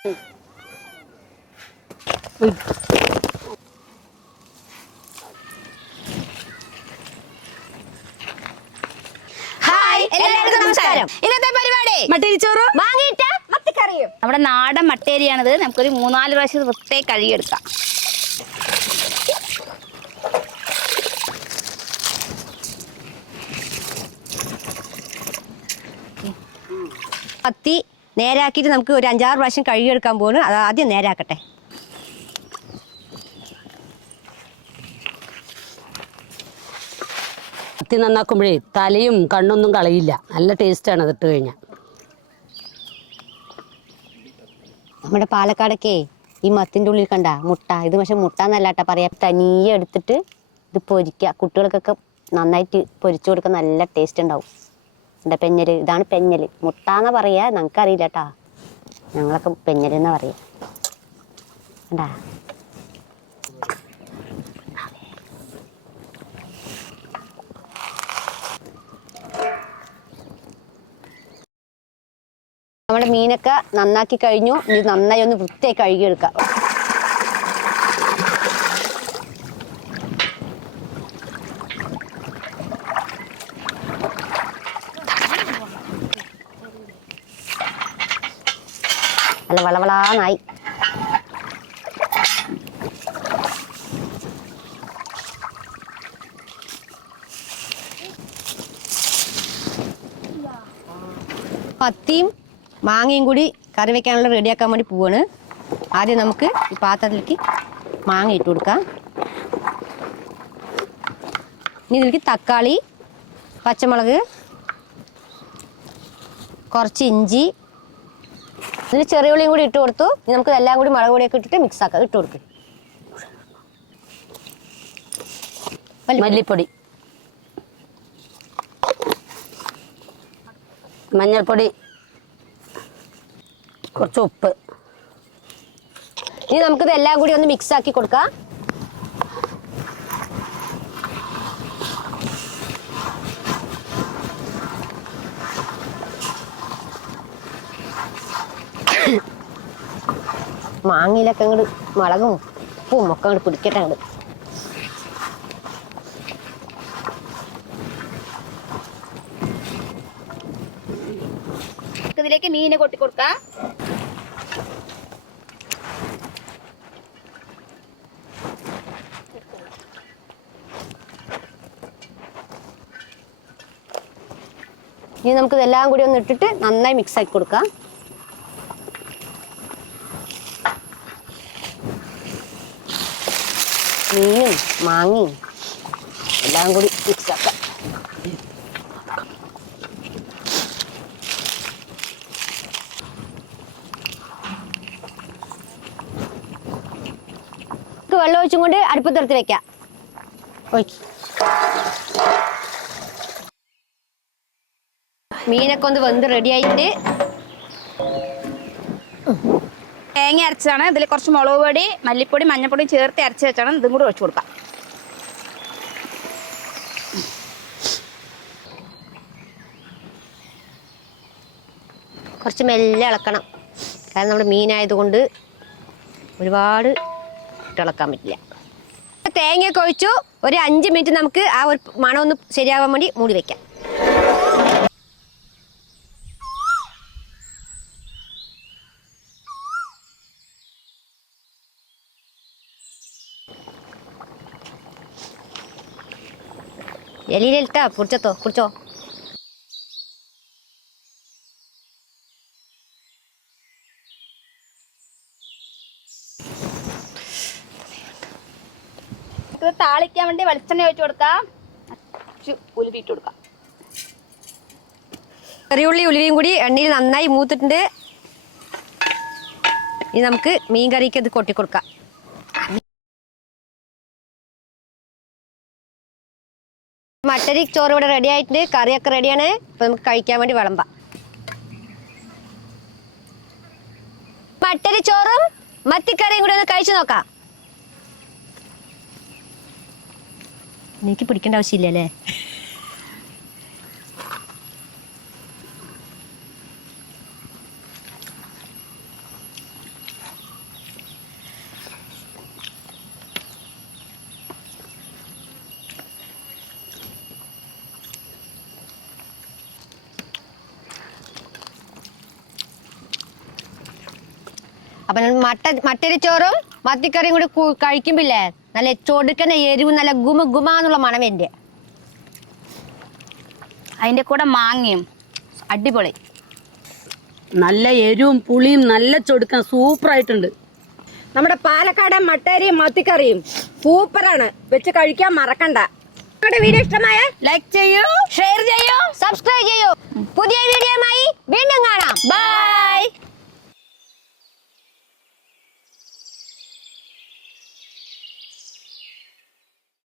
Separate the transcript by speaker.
Speaker 1: Hi എല്ലാവർക്കും നമസ്കാരം. ഇന്നത്തെ പരിപാടി.
Speaker 2: മട്ടരിച്ചോറ്?
Speaker 1: വാങ്ങിയിട്ട് മത്തിക്കറിയും.
Speaker 2: നമ്മുടെ നാടൻ മട്ടേരിയാണിത്. നമുക്കൊരു മൂന്നാൽ പ്രാവശ്യം വൃത്തിയായി കഴുകിയെടുക്കാം.
Speaker 1: മത്തി നേരാക്കിയിട്ട് നമുക്ക് ഒരു അഞ്ചാറ് പ്രാവശ്യം കഴുകിയെടുക്കാൻ പോകുന്നു അത് ആദ്യം നേരാക്കട്ടെ.
Speaker 3: കത്തി നന്നാക്കുമ്പോഴേ തലയും കണ്ണൊന്നും കളയില്ല. നല്ല ടേസ്റ്റാണ് അതിട്ട് കഴിഞ്ഞാൽ.
Speaker 1: നമ്മുടെ പാലക്കാടൊക്കെ ഈ മത്തിന്റെ ഉള്ളിൽ കണ്ട മുട്ട. ഇത് പക്ഷെ മുട്ട എന്നല്ലാട്ട പറയാ. തനിയെ എടുത്തിട്ട് ഇത് പൊരിക്കുക കുട്ടികൾക്കൊക്കെ നന്നായിട്ട് പൊരിച്ചു കൊടുക്കാൻ നല്ല ടേസ്റ്റ് ഉണ്ടാവും. എന്താ പെഞ്ഞൽ? ഇതാണ് പെഞ്ഞൽ. മുട്ട എന്നാ പറയാ. ഞങ്ങൾക്കറിയില്ല കേട്ടാ ഞങ്ങളൊക്കെ പെഞ്ഞൽ എന്നാ പറയാ. എന്താ? നമ്മുടെ മീനൊക്കെ നന്നാക്കി കഴിഞ്ഞു. ഇനി നന്നായി ഒന്ന് വൃത്തിയായി കഴുകിയെടുക്കാം. നല്ല വളവളാന്നായി. പത്തിയും മാങ്ങയും കൂടി കറി വെക്കാനുള്ള റെഡിയാക്കാൻ വേണ്ടി പോവാണ്. ആദ്യം നമുക്ക് ഈ പാത്രത്തിലേക്ക് മാങ്ങ ഇട്ട് കൊടുക്കാം. ഇനി ഇതിലേക്ക് തക്കാളി പച്ചമുളക് കുറച്ച് ഇഞ്ചി ഇതിൽ ചെറിയ ഉള്ളിയും കൂടി ഇട്ട് കൊടുത്തു. ഇനി നമുക്ക് എല്ലാം കൂടി മുളക് പൊടിയൊക്കെ ഇട്ടിട്ട് മിക്സ് ആക്കാം. ഇട്ട് കൊടുക്കും.
Speaker 3: മല്ലിപ്പൊടി. മഞ്ഞൾപ്പൊടി. കുറച്ച് ഉപ്പ്.
Speaker 1: ഇനി നമുക്കിത് എല്ലാം കൂടി ഒന്ന് മിക്സ് ആക്കി കൊടുക്കാം. മാങ്ങയിലൊക്കെ അങ്ങോട്ട് മുളകും ഉപ്പും ഒക്കെ അങ്ങോട്ട് പിടിക്കട്ടെ അങ്ങോട്ട്
Speaker 2: ഇതിലേക്ക് മീനെ കൊട്ടി കൊടുക്കാം.
Speaker 1: ഇനി നമുക്ക് ഇതെല്ലാം കൂടി ഒന്ന് ഇട്ടിട്ട് നന്നായി മിക്സ് ആക്കി കൊടുക്കാം. മീനും മാങ്ങയും എല്ലാം കൂടി മിക്സ് ആക്കാം. നമുക്ക് വെള്ളം ഒഴിച്ചും കൊണ്ട് അടുപ്പത്തെടുത്ത് വെക്കാം. ഒഴിക്ക്. മീനൊക്കെ ഒന്ന് വെന്ത് റെഡി ആയിട്ട്
Speaker 2: തേങ്ങ അരച്ചതാണ്. ഇതിൽ കുറച്ച് മുളക് പൊടി മല്ലിപ്പൊടി മഞ്ഞൾപ്പൊടി ചേർത്ത് അരച്ച് വെച്ചാണ് ഇതും കൂടി ഒഴിച്ചു കൊടുക്കാം.
Speaker 1: കുറച്ച് മെല്ലെ ഇളക്കണം. കാരണം നമ്മുടെ മീനായതുകൊണ്ട് ഒരുപാട് ഇളക്കാൻ പറ്റില്ല. തേങ്ങയൊക്കെ ഒഴിച്ചു. ഒരു അഞ്ച് മിനിറ്റ് നമുക്ക് ആ ഒരു മണം ഒന്ന് ശരിയാവാൻ വേണ്ടി മൂടി വെക്കാം. എലിയിലിട്ടാ പിടിച്ചോ
Speaker 2: കുറിച്ചോ താളിക്കാൻ വേണ്ടി വെളിച്ചെണ്ണ ഒഴിച്ചു കൊടുക്കാം ഉലുവിട്ട് കൊടുക്കാം.
Speaker 1: ചെറിയുള്ളി ഉലുവയും കൂടി എണ്ണയിൽ നന്നായി മൂത്തിട്ടുണ്ട്. ഇനി നമുക്ക് മീൻ കറിക്ക് അത് കൊട്ടി മട്ടരി ചോറ് ഇവിടെ റെഡി ആയിട്ടുണ്ട്. കറിയൊക്കെ റെഡിയാണ് ഇപ്പൊ നമുക്ക് കഴിക്കാൻ വേണ്ടി വിളമ്പാം. മട്ടരി ചോറും മത്തിക്കറിയും കൂടെ ഒന്ന് കഴിച്ചു നോക്കാം. എനിക്ക് പിടിക്കേണ്ട ആവശ്യമില്ലല്ലേ? അപ്പൊ മട്ട മട്ടരി ചോറും മത്തിക്കറിയും കൂടി കഴിക്കുമ്പില്ലേ? നല്ല ചൊടുക്കുന്ന എരിവ് നല്ല ഗുമ ഗുമാന്നുള്ള മണം എന്റെ.
Speaker 2: അതിന്റെ കൂടെ മാങ്ങയും. അടിപൊളി.
Speaker 3: നല്ല എരിവും പുളിയും നല്ല ചൊടുക്കാൻ സൂപ്പർ ആയിട്ടുണ്ട്
Speaker 4: നമ്മുടെ പാലക്കാടൻ മട്ടേരിയും മത്തിക്കറിയും സൂപ്പറാണ്. വെച്ച് കഴിക്കാൻ മറക്കണ്ട. നിങ്ങളുടെ വീഡിയോ ഇഷ്ടമായ
Speaker 2: ലൈക്ക് ചെയ്യൂ ഷെയർ ചെയ്യൂ.
Speaker 1: സബ്സ്ക്രൈബ് ചെയ്യൂ. പുതിയ വീഡിയോയുമായി വീണ്ടും കാണാം.
Speaker 2: ബൈ